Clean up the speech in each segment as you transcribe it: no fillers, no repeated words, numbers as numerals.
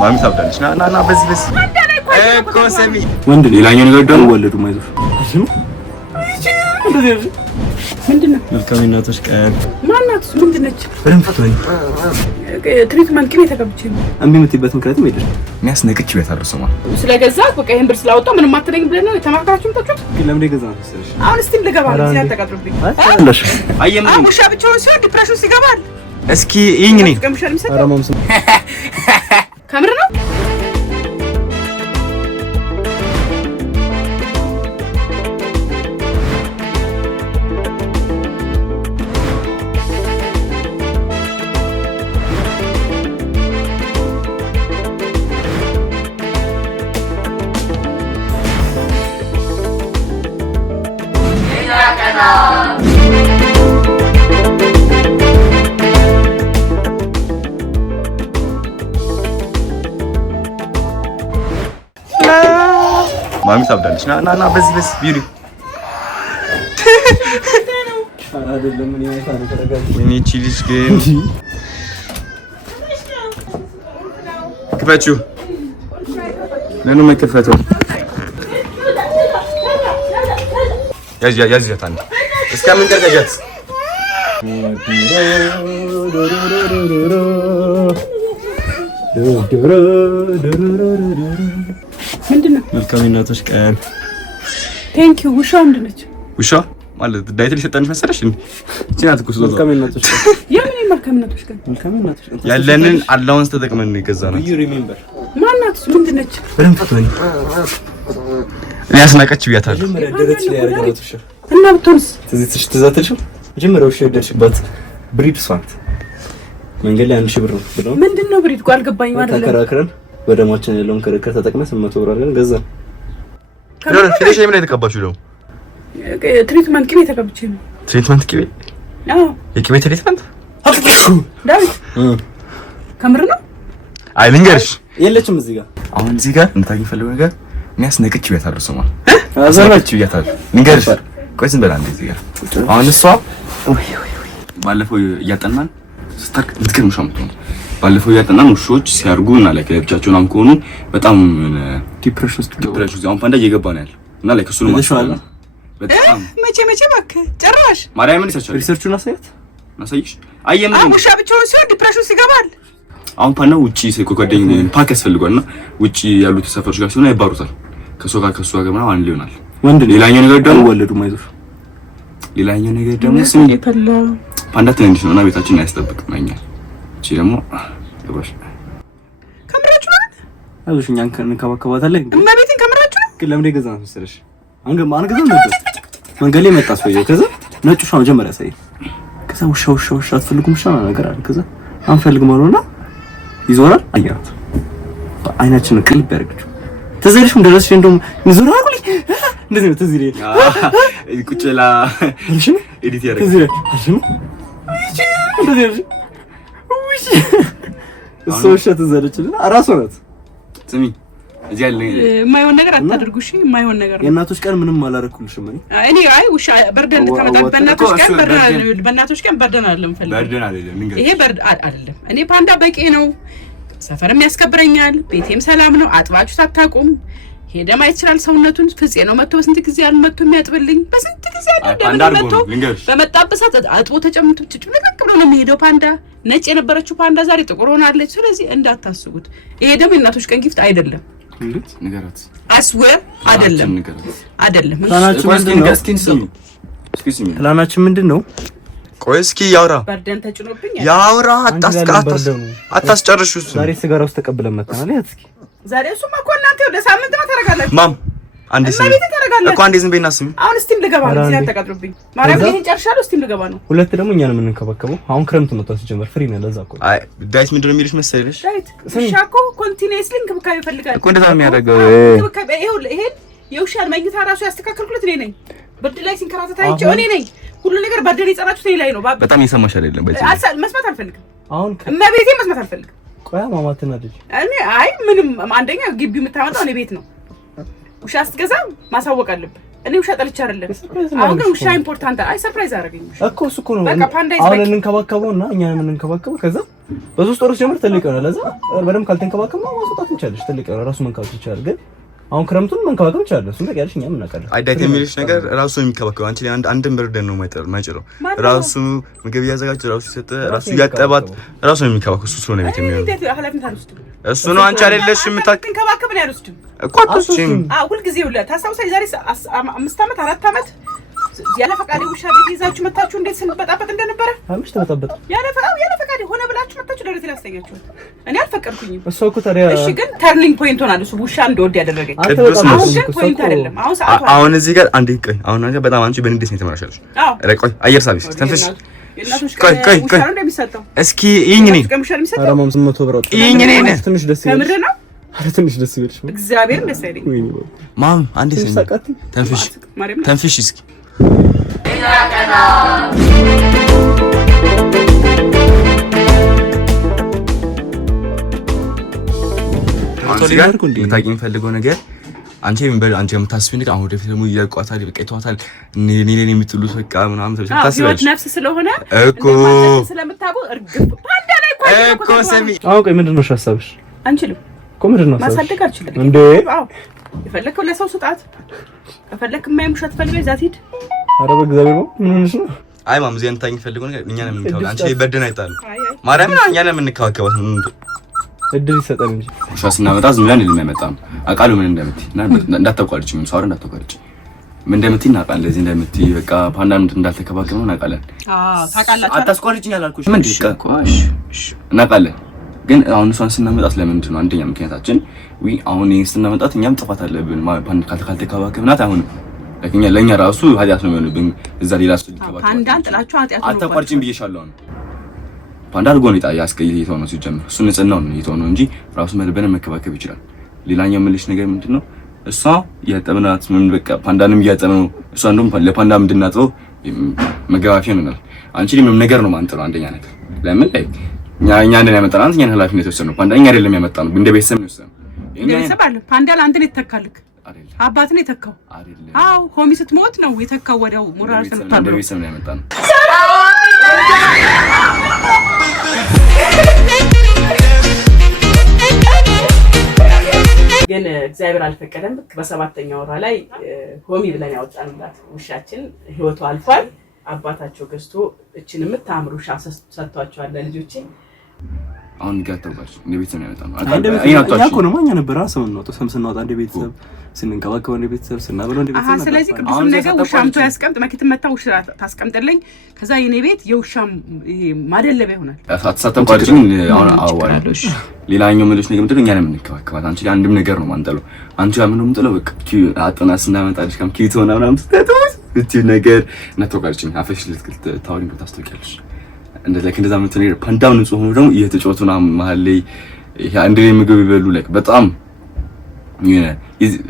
ማሚ ታብዳለች። ና በዚህ እኮ ሰሚ ወንድ ሌላኛው ነገር ደግሞ ወለዱ ማይዞሽ ምንድነው? መልካም እናቶች ቀን ማናት? ምንድነች? በደንብ ፈቶኝ ትሪትመንት ግን የተቀብቼ ነው። እምቢ የምትይበት ምክንያትም የለሽ። የሚያስነቅች ቤት አደረሰማ ስለገዛ በቃ ይሄን ብር ስላወጣው ምንም አትለኝ ብለህ ነው የተማካችሁ የምታችሁት? ግን ለምን ገዛ ነው መሰለሽ? አሁን እስቲ ልገባ ነው እዚህ አተቃጥሩብኝ። አለሽ አየም ውሻ ብቻውን ሲሆን ዲፕሬሽን ውስጥ ይገባል። እስኪ ይኝ ነኝ አራማምስ ከምር ነው ማሚ ታብዳለች። ና በዚህ ቢሪ አይደለም ምን ይመጣ ነው ተረጋጋ። ወይኔ እቺ ልጅ ግን ክፈችው። ለምን መከፈተው? ያዝ ያታን እስከምን ቀርቀጃት ምንድነው? መልካም እናቶች ቀን ቴንክ ዩ። ውሻው ምንድን ነች? ውሻ ማለት ዳይትል የሰጠንሽ መሰለሽ እንዴ? እቺ ናት እኮ ስለዛ መልካም እናቶች የምን መልካም እናቶች ቀን? መልካም እናቶች ያለንን አላውንስ ተጠቅመን ነው የገዛናት። ዩ ሪሜምበር ማናት? ምንድን ነች? በደንብ ፈቶኝ እኔ አስናቀች ብያታለሁ። መጀመሪያ ደረች ላይ ያረጋት ውሻ እና ብትሆንስ? ትዛትልሽ መጀመሪያ ውሻ የደረችባት ብሪድ ሷት መንገድ ላይ 1000 ብር ነው ብለው ምንድነው ብሪድ? ጓል ገባኝ ማለት ነው። ተከራክረን በደማችን ያለውን ክርክር ተጠቅመን 800 ብር አድርገን ገዛን። ፍሬሽ ምን ላይ ተቀባችሁ ነው? ትሪትመንት ቅቤ ተቀብቼ ነው። ትሪትመንት ቅቤ? አዎ የቅቤ ትሪትመንት ዳዊት ከምር ነው? አይ ልንገርሽ የለችም እዚህ ጋር። አሁን እዚህ ጋር እንታገኝ ፈልገው ነገር የሚያስነቅች ቤት አደረሰማ አዘራች ብያታለሁ። ልንገርሽ ቆይ ዝም በላ እዚህ ጋር አሁን እሷ ባለፈው እያጠናን ስታርክ እንትከምሻ ምትሆን ባለፈው እያጠናን ውሾች ሲያርጉ እና ላይ ከብቻቸውን አም ከሆኑ በጣም ዲፕሬሽን ውስጥ አሁን ፓንዳ እየገባ ነው ያለው እና ላይ ከሱ ነው ማለት በጣም መቼ እባክህ ጭራሽ ማርያምን ይሰቻል ሪሰርቹን አሳይሽ አየም ውሻ ብቻውን ሲሆን ዲፕሬሽን ውስጥ ይገባል። አሁን ፓንዳ ውጪ ሲቆቀደኝ ፓክ ያስፈልጓልና ውጪ ያሉት ሰፈሮች ጋር ሲሆን አይባሩታል ከሱ ጋር ምናምን አንድ ሊሆናል ወንድ ሌላኛው ነገር ደግሞ ወለዱ ማይዞር ሌላኛው ነገር ደግሞ ስም ፓንዳ ትንሽ ነውና ቤታችንን አያስጠብቅም አይኛል እቺ ደግሞ ያባሽ ከምራችሁ ማለት አይዞሽ እኛን እንከባከባታለን እና ቤትን ከምራችሁ ግን ለምን ገዛን መሰለሽ አንገዛም ነበር መንገድ ላይ መጣ ሰውዬው ከዛ ነጭ ውሻ መጀመሪያ ሳይ ከዛ ውሻ አትፈልጉም ውሻ ነገር አለ ከዛ አንፈልግም አለውና ይዞራል አያት አይናችንን ቅልብ ያደርግችሁ ተዘልሽ እንደረስሽ እንደውም ይዞራል አቁሊ እንደዚህ ነው ተዝሪ ቁጭላ እሺ ኤዲት ያደርግ ተዝሪ እሺ እንደዚህ እሱ ውሻ ተዘለችልና አራሷ ናት። ስሚ እዚህ ያለ የማይሆን ነገር አታድርጉ። እሺ የማይሆን ነገር የእናቶች ቀን ምንም አላረኩልሽም እኔ አይ ውሻ በርደን ተመጣጣ በእናቶች ቀን በርደን አይደለም ፈልግ በርደን አይደለም ይሄ በርድ አይደለም። እኔ ፓንዳ በቂ ነው። ሰፈርም ያስከብረኛል። ቤቴም ሰላም ነው። አጥባችሁ ታጣቁም ሄደ ማየት ይችላል። ሰውነቱን ፍፄ ነው መጥቶ በስንት ጊዜ ያልመጥቶ የሚያጥብልኝ በስንት ጊዜ ያለው መጥቶ በመጣበሳት አጥቦ ተጨምቶ ጭጭልቅ ብሎ ነው የሚሄደው። ፓንዳ ነጭ የነበረችው ፓንዳ ዛሬ ጥቁር ሆናለች። ስለዚህ እንዳታስቡት። ይሄ ደግሞ የእናቶች ቀን ጊፍት አይደለም። ንገራት አስወር አይደለም አይደለም። ፕላናችን ምንድን ነው? ቆይ እስኪ ያውራ በርደን ተጭኖብኝ ያውራ አታስጨርሹ። ዛሬ ስጋራ ውስጥ ተቀብለን መጣናል። ያት እስኪ ዛሬ እሱማ እኮ እናንተ ወደ ሳምንት ነው ታረጋላችሁ። ማም አንዴ ስሚ እኮ አንዴ ዝም በይና ስሚ። አሁን እስቲም ልገባ ነው። እዚህ አተቃጥሩብኝ ማርያም ይሄን ጨርሻለሁ። እስቲም ልገባ ነው። ሁለት ደግሞ እኛ ነው የምንከባከበው። አሁን ክረምት መጣ ሲጀመር ፍሪ ነው። ለዛ እኮ አይ ዳይት ምንድነው የሚልሽ መሰለሽ? ዳይት ሻኮ ኮንቲኒየስሊ እንክብካቤ ይፈልጋል እኮ እንደዛ ነው የሚያደርገው። እንክብካቤ ይሄን የውሻን መኝታ ራሱ ያስተካከልኩት እኔ ነኝ። ብርድ ላይ ሲንከራተት አይቼው እኔ ነኝ። ሁሉ ነገር በርደን የጸራችሁት እኔ ላይ ነው። በጣም እየሰማሽ አይደለም። በዚህ መስማት አልፈልግም። አሁን እመቤቴ መስማት አልፈልግም። ቆያ ማማትና ልጅ እኔ አይ ምንም አንደኛ ግቢው የምታመጣው እኔ ቤት ነው። ውሻ ስትገዛ ማሳወቅ አለብህ። እኔ ውሻ ጠልቼ አይደለም። አሁን ግን ውሻ ኢምፖርታንት አይ ሰርፕራይዝ አደረገኝ እኮ እሱ እኮ ነው። አሁን እንንከባከበውና እኛ የምንንከባከበው ከዛ በ3 ወር ጀምር ትልቅ ይሆናል። ለዛ በደምብ ካልተንከባከብነው ማስወጣት እንችላለን። ትልቅ ይሆናል ራሱ መንከባከብ ይችላል። ግን አሁን ክረምቱን መንከባከብ ይችላል። እሱን ታውቂያለሽ፣ እኛም እናውቃለን። አይዳት የሚልሽ ነገር ራሱ ነው የሚከባከበው። አንቺ አንድም በርደን ነው ማይጭረው። ራሱ ምግብ እያዘጋጀ ራሱ ሲሰጥ ራሱ ያጠባት ራሱ ነው የሚከባከበው። እሱ ስለሆነ ቤት የሚሆነው እሱ ነው። አንቺ አይደለሽ የምታከባከብ ነው ያልወስድም እኮ አትወስጂም። ሁልጊዜ ሁላ ታስታውሳ የዛሬ 5 ዓመት 4 ዓመት ያለ ፈቃዴ ውሻ ቤት ይዛችሁ መታችሁ እንዴት ስንበጣበጥ እንደነበረ አምሽ ተበጣበጥ ያለ ፈቃዴ ሆነ ብላችሁ መታችሁ ደረቴ ላይ አስተኛችሁ። እኔ አልፈቀድኩኝም። እሱ እኮ ታዲያ እሺ፣ ግን ተርኒንግ ፖይንት ሆናል እሱ ውሻ እንደወድ ያደረገኝ። አሁን ግን ፖይንት አይደለም። አሁን ሰዓቱ አሁን እዚህ ጋር አንዴ ቆይ። አሁን አንቺ በጣም አንቺ በንዴት ነው የተመራሻለሽ። ቆይ አየር ሳቢስ ተንፍሽ። ቆይ እስኪ ይኝ ነኝ አራማም 800 ብር ይኝ ነኝ ትንሽ ደስ ይላል። ከምር ነው ትንሽ ደስ ይበልሽ። እግዚአብሔር ደስ አይለኝ። ማም አንዴ ተንፍሽ ተንፍሽ እስኪ ታውቂ የምፈልገው ነገር አንቺ የምታስቢው ነገር አሁን ወደፊት ደግሞ ይለቋታል፣ በቃ ይተዋታል፣ እኔ የምትሉት በቃ ምናምን ታስቢያለሽ ነፍስ ስለሆነ እኮ ስለምታውቁ እርግፍ ባንዳ ላይ እኮ ሰሚ አሁን ቆይ ምንድን ነው ሀሳብሽ? አንችልም እኮ ምንድን ነው ማሳደግ አልችልም እንዴ? አዎ የፈለከው ለሰው ስጣት፣ ከፈለክ የማይሙሻት ፈልገህ እዛ ትሂድ። ኧረ በእግዚአብሔር ነው ምን ሆነሽ ነው? አይ ማም እዚህ አንታኝ ፈልገው ነገር እኛ ነን የምንከባከበው። አንቺ በደን አይጣሉ ማርያም እኛ ነን የምንከባከበው። እድል ይሰጣል እንጂ ውሻ ስናመጣ ዝም ብለን ልንመጣም አቃሉ ምን እንደምትይ እንዳታቋርጪ፣ ምን ሰው እንዳታቋርጪ፣ ምን እንደምትይ እናውቃለን። እንደዚህ እንደምትይ በቃ ፓንዳ እንዳልተከባከበው እናውቃለን። ታውቃላችሁ። አታስቋርጪኝ አላልኩሽ? ምን እሺ እናውቃለን። ግን አሁን እሷን ስናመጣት ለምንድን ነው አንደኛ ምክንያታችን አሁን ይሄን ስናመጣት እኛም ጥፋት አለብን። ካልተከባከብናት አይሆንም። ለኛ ራሱ ኃጢአት ነው የሚሆንብን። እዛ ሌላ ሰው ሊከባከብ ፓንዳን ጥላችሁ ኃጢአት ነው። አታቋርጪኝ ብዬሻለሁ። ፓንዳ አድርጎ ነው ያስቀይተው ነው ሲጀምር እሱ ንጽህናው ነው ይተው ነው እንጂ ራሱ መልበን መከባከብ ይችላል። ሌላኛው የምልሽ ነገር ምንድነው እሷ ያጠብናት ምን በቃ ፓንዳንም እያጠበው እሷ እንደውም ለፓንዳ ምንድናጠው መገባፊያ ነው። አንቺ ምንም ነገር ነው ማንጠለው። አንደኛ ነገር ለምን እኛ እንደኛ ያመጣናት እኛን ኃላፊነት ወሰነው። ፓንዳ እኛ አይደለም ያመጣነው፣ እንደ ቤተሰብ ነው ወሰነው። ቤተሰብ አለ ፓንዳ ለአንተ ነው የተካልክ አይደል? አባት ነው የተካው አይደል? አዎ ሆሚ ስትሞት ነው የተካው። ወዲያው ሞራል ስለታደረ እንደ ቤተሰብ ነው ያመጣነው። ግን እግዚአብሔር አልፈቀደም። በ7ኛው ወራ ላይ ሆሚ ብለን ያወጣንላት ውሻችን ህይወቷ አልፏል። አባታቸው ገዝቶ እቺን የምታምሩ ውሻ ሰጥቷቸዋል ለልጆቼ። አሁን ጋታውባሽ እንደ ቤተሰብ ነው ያመጣነው። እኛ እኮ ነው ማኛ ነበር አሰምን ነው ስናወጣ እንደ ቤተሰብ ስንንከባከበው እንደ ቤተሰብ ስናበለው እንደ ቤተሰብ ነበር። ስለዚህ ቅዱስ ነገር ውሻምቶ ያስቀምጥ መኪት መታ ውሻ ታስቀምጥልኝ። ከዛ የኔ ቤት የውሻም ማደለቢያ ይሆናል። አትሳተቋጭኝ። አሁን አዋራለሽ። ሌላኛው ምንድነው ነገር ምንድነው እኛ ነን የምንከባከባት። አንቺ አንድም ነገር ነው ማንጠለው። አንቺ ምንም ምንጠለው በቃ አጥና ስናመጣልሽ ከም ኪቶ ነው ምናምን ስትተውስ እቺ ነገር ነተቋጭኝ አፈሽ ልትክልት ታውሪን ታስተውቂያለሽ። እንደዛ ምትነር ፓንዳው ንጹህ ሆኖ ደግሞ እየተጫወቱና መሀል ላይ ይሄ አንድ ላይ ምግብ ይበሉ ላይ በጣም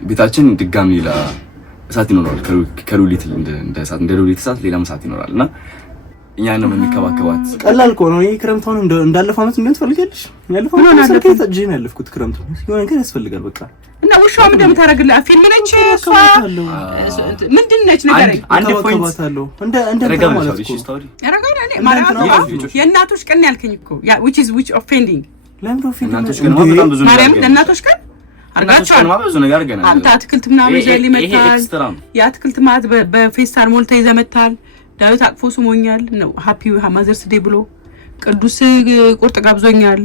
ቤታችን ድጋሚ ሌላ እሳት ይኖራል። ከሉሊት እንደ እሳት ሌላ እሳት ይኖራልና እኛ ነው የምንከባከባት። ቀላል እኮ ነው። ይሄ ክረምቱን እንዳለፈው አመት ምን ትፈልጊያለሽ? ያለፈው አመት ሰርኬት እጄን ያለፍኩት ክረምቱ የሆነ ነገር ያስፈልጋል በቃ። እና ውሻው ምን እንደምታረግልህ ፊልም ነች እሷ ምንድን ነች ነገር አንድ ፖይንት አለው እንደ ማለት እኮ ያረጋል። እኔ ማለት የእናቶች ቀን ያልከኝ እኮ which is offending ለምን ኦፌንዲንግ እናቶች ቀን በጣም ብዙ ነገር ለእናቶች ቀን አርጋቻው ብዙ ነገር አርገናል። አንተ አትክልት ምናምን ይዘህ ይመጣል። የአትክልት ማለት በፌስታል ሞልተህ ይዘህ መጣል። ዳዊት አቅፎ ስሞኛል ነው ሃፒ ማዘርስ ዴይ ብሎ ቅዱስ ቁርጥ ጋብዞኛል።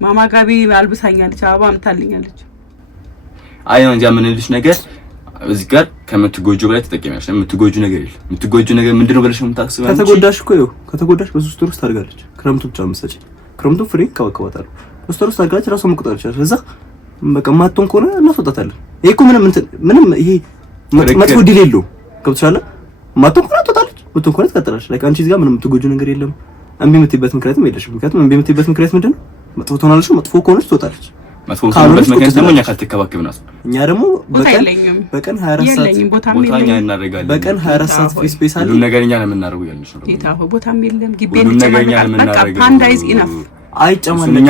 ማማ ጋቢ አልብሳኛለች፣ አበባ አምታልኛለች። አይ ነው እንጂ ምንልሽ ነገር እዚህ ጋር ከምትጎጁ በላይ ተጠቀሚያለሽ። የምትጎጁ ነገር የለም። የምትጎጁ ነገር ምንድነው ብለሽ የምታስበው? ከተጎዳሽ እኮ ይኸው ከተጎዳሽ በ3 ወር ውስጥ ታድጋለች። ክረምቱ ብቻ መሰለኝ ክረምቱ ፍሬ ከወከወታል። በ3 ወር ውስጥ ታድጋለች። ራሷ መቆጣጠር ይችላል። እዛ በቃ ማጥቶን ከሆነ እናስወጣታለን። ይሄ እኮ ምንም ይሄ መጥፎ ዲል የለውም። ገብቶሻል? ማጥቶን ከሆነ ትወጣለች፣ ማጥቶን ከሆነ ትቀጥላለች። ላይክ አንቺ እዚህ ጋር ምንም የምትጎጁ ነገር የለም። እምቢ የምትይበት ምክንያትም የለሽም። ምክንያቱም እምቢ የምትይበት ምክንያት ምንድነው? መጥፎ ትሆናለች። መጥፎ ከሆነች ትወጣለች። መጥፎ ከሆነች ምክንያት ደግሞ እኛ ካልተከባከብናት እኛ ደግሞ በቀን 24 ሰዓት ቦታኛ እናደርጋለን። በቀን 24 ሰዓት ፍሪ ስፔስ አለ። ሁሉ ነገር እኛ ነን የምናደርገው ያልሽ ነው። ጌታ ሆይ ቦታም የለም። ግቤን ይጨምራል። ፓንዳ ኢዝ ኢነፍ አይጨማለኝ።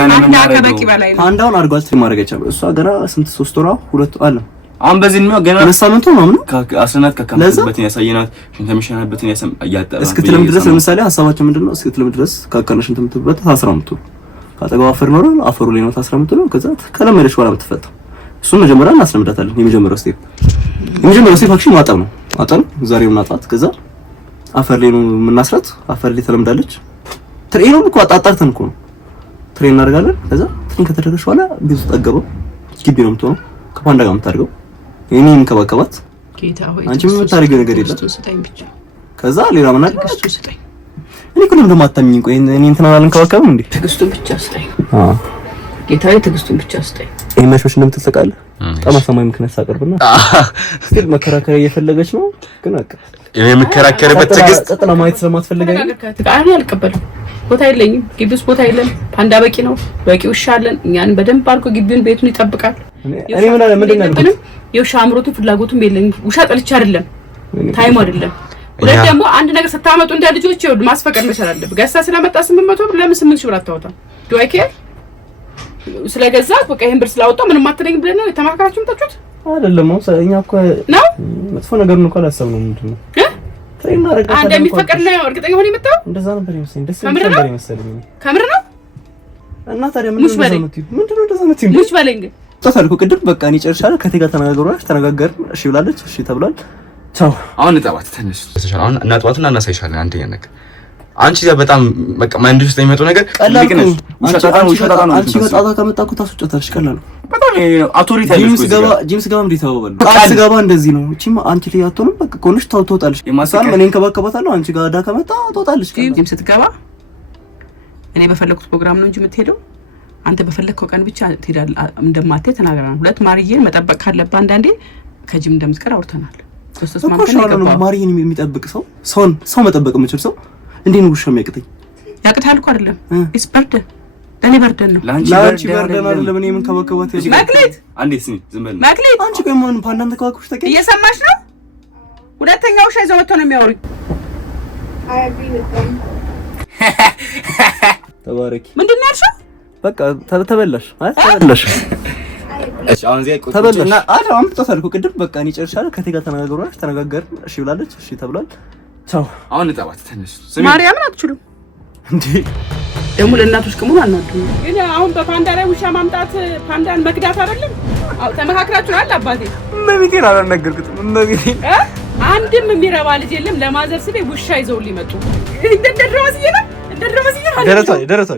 ፓንዳውን አድርጓል። ትሪ ማድረግ አይቻልም። እሷ ገና ስንት 3 ወራ 2 አለ አሁን በዚህ ነው ገና 2 ሳምንት ነው ምናምን አስናት ከካምበትን ያሳየናት ሽንተምሽናበትን ያጣራ እስክትልም ድረስ ለምሳሌ ሐሳባቸው ምንድነው እስክትልም ድረስ ካቀነሽ እንትምትበት ታስራምቱ ካጠገው አፈር ነው አፈሩ ላይ ነው ታስራምቱ ነው ከዛ ከለመደች በኋላ የምትፈታው እሱን መጀመሪያ እናስለምዳታለን የመጀመሪያው ስቴፕ አክሽን ማጠብ ነው ዛሬው እናጣት ከዛ አፈር ላይ ነው የምናስራት አፈር ላይ ተለምዳለች ትሬኑን እኮ አጣጣርተን እኮ ነው ትሬን እናደርጋለን ከዛ ትሬን ከተደረገች በኋላ ቤቱ ጠገበው ግቢ ነው የምትሆነው ከፓንዳ ጋር የምታደርገው እኔ የምከባከባት ጌታ ሆይ አንቺ ምን የምታደርጊው ነገር የለም ከዛ ሌላ ምን አለ እኔ እኮ ለምን ማታምኝ ቆይ እኔ እንትና አልንከባከብም እንዴ ትግስቱን ብቻ ስጠኝ ጌታዬ ትግስቱን ብቻ ስጠኝ ይሄ መሾሽ እንደምትሰቃለ በጣም አሳማኝ ምክንያት ሳቀርብና ስቲል መከራከሪያ እየፈለገች ነው ግን በቃ የምከራከርበት ትግስት ቀጥላ ማየት ስለማትፈልገኝ ቃል አልቀበልም ቦታ የለኝም ግቢ ውስጥ ቦታ የለም ፓንዳ በቂ ነው በቂ ውሻ አለን እኛን በደንብ አድርጎ ግቢውን ቤቱን ይጠብቃል እኔ ምንድን ነው የውሻ አምሮቱም ፍላጎቱም የለኝም ውሻ ጠልቼ አይደለም ታይም አይደለም ሁለት ደግሞ አንድ ነገር ስታመጡ እንደ ልጆች ይወድ ማስፈቀድ መቻል አለብህ ገሳ ስለመጣ 800 ብር ለምን 8000 ብር አታወጣም ዱ አይ ኬር ስለገዛ በቃ ይሄን ብር ስላወጣው ምንም አትለኝ ብለህ ነው የተማከራችሁም ተጩት አይደለም ነው እኛ እኮ ነው መጥፎ ነገር ነው ካል አሰብነው ምንድነው ትሬን ማረጋ አንድ የሚፈቀድ ነው እርግጠኛ ሆነ የመጣው እንደዛ ነበር ይመስለኝ ደስ ነበር ይመስለኝ ከምር ነው እና ታዲያ ምንድነው እንደዛ ነው ሙሽ በለኝ ግን ተሳልኩ ቅድም በቃ እኔ ጨርሻለሁ ከቴጋ ተነጋገርን እሺ ብላለች እሺ ተብሏል ቻው አሁን እጠባት ትንሽ ተሻለ አሁን እናጥባትና እናሳይሻለን አንደኛ ነገር አንቺ በጣም በቃ ማንዲስ ውስጥ የሚመጣው ነገር ልክነሽ ውሸታታ ነው አንቺ በጣጣ ከመጣኩ ታስወጫታለሽ ቀላል ነው በጣም አውቶሪቲ ጂምስ ገባ እንዴት ታወባለህ ቃል ገባ እንደዚህ ነው እቺ አንቺ ላይ አትሆንም በቃ ኮንሽ ታውጣለሽ ማሳን እኔን ከባከባታለሁ አንቺ ጋር ዳ ከመጣ ታውጣለሽ ጂምስ ስትገባ እኔ በፈለኩት ፕሮግራም ነው እንጂ የምትሄደው አንተ በፈለከው ቀን ብቻ ትሄዳለህ እንደማትሄድ ተናግረናል ሁለት ማርዬን መጠበቅ ካለብህ አንዳንዴ ከጂም እንደምትቀር አውርተናል ክርስቶስ ማምከን ነው ማርዬን የሚጠብቅ ሰው መጠበቅ የምችል ሰው እንዴት ነው ውሻ የሚያቅተኝ ያቅታል እኮ አይደለም ኢስ በርደን ለኔ በርደን ነው ላንቺ በርደን አይደለም እኔ ምን ከበከባት ያጂ ማክሌት አንዴ ስሚ ዝም በል ማክሌት አንቺ ቆይ ማን ፓንዳን ተከባክብሽ ታውቂ እየሰማሽ ነው ሁለተኛው ውሻ ይዘው መጥተው ነው የሚያወሩኝ ተባረኪ ምንድን ነው ያልሽው በቃ ተበላሽ ተበላሽ እሺ አሁን እዚህ ተበላሽና አሁን ተሳልኩ ቅድም በቃ እኔ ጨርሻለሁ ከቴጋ ተነጋገርን እሺ ብላለች እሺ ተብሏል ቻው አሁን እጠባት ትንሽ ማርያምን አትችሉም እንዴ ደግሞ ለእናቶች ከሙሉ አናዱኝ ግን አሁን በፓንዳ ላይ ውሻ ማምጣት ፓንዳን መክዳት አይደለም አው ተመካክራችኋል አባቴ እመቤቴን አላነገርኩትም እመቤቴን አንድም የሚረባ ልጅ የለም ለማዘር ስለ ውሻ ይዘው ሊመጡ እንደደረሰ ይሄ ደረሰ ደረሰ